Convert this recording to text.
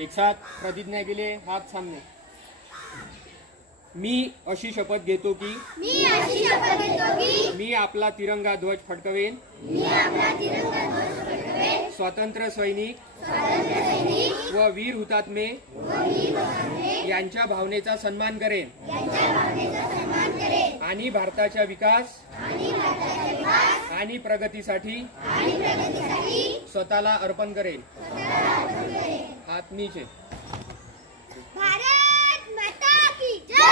एक साथ प्रतिज्ञा केली हात सामने। मी अशी शपथ घेतो की मी अशी शपथ घेतो की मी आपला तिरंगा ध्वज फडकवेन। मी आपला तिरंगा ध्वज फडकवेन। स्वातंत्र्य सैनिक स्वातंत्र्य सैनिक व वीर हुतात्मे व वीर वखारणे यांच्या भावनेचा सन्मान करेन। यांच्या भावनेचा सन्मान करेन। आणि भारताच्या विकास आणि भारताच्या विकास आणि प्रगतीसाठी आणि प्रगतीसाठी स्वतःला अर्पण करेन। स्वतःला अर्पण करेन। હાથ નીચે ભારત માતા કી જય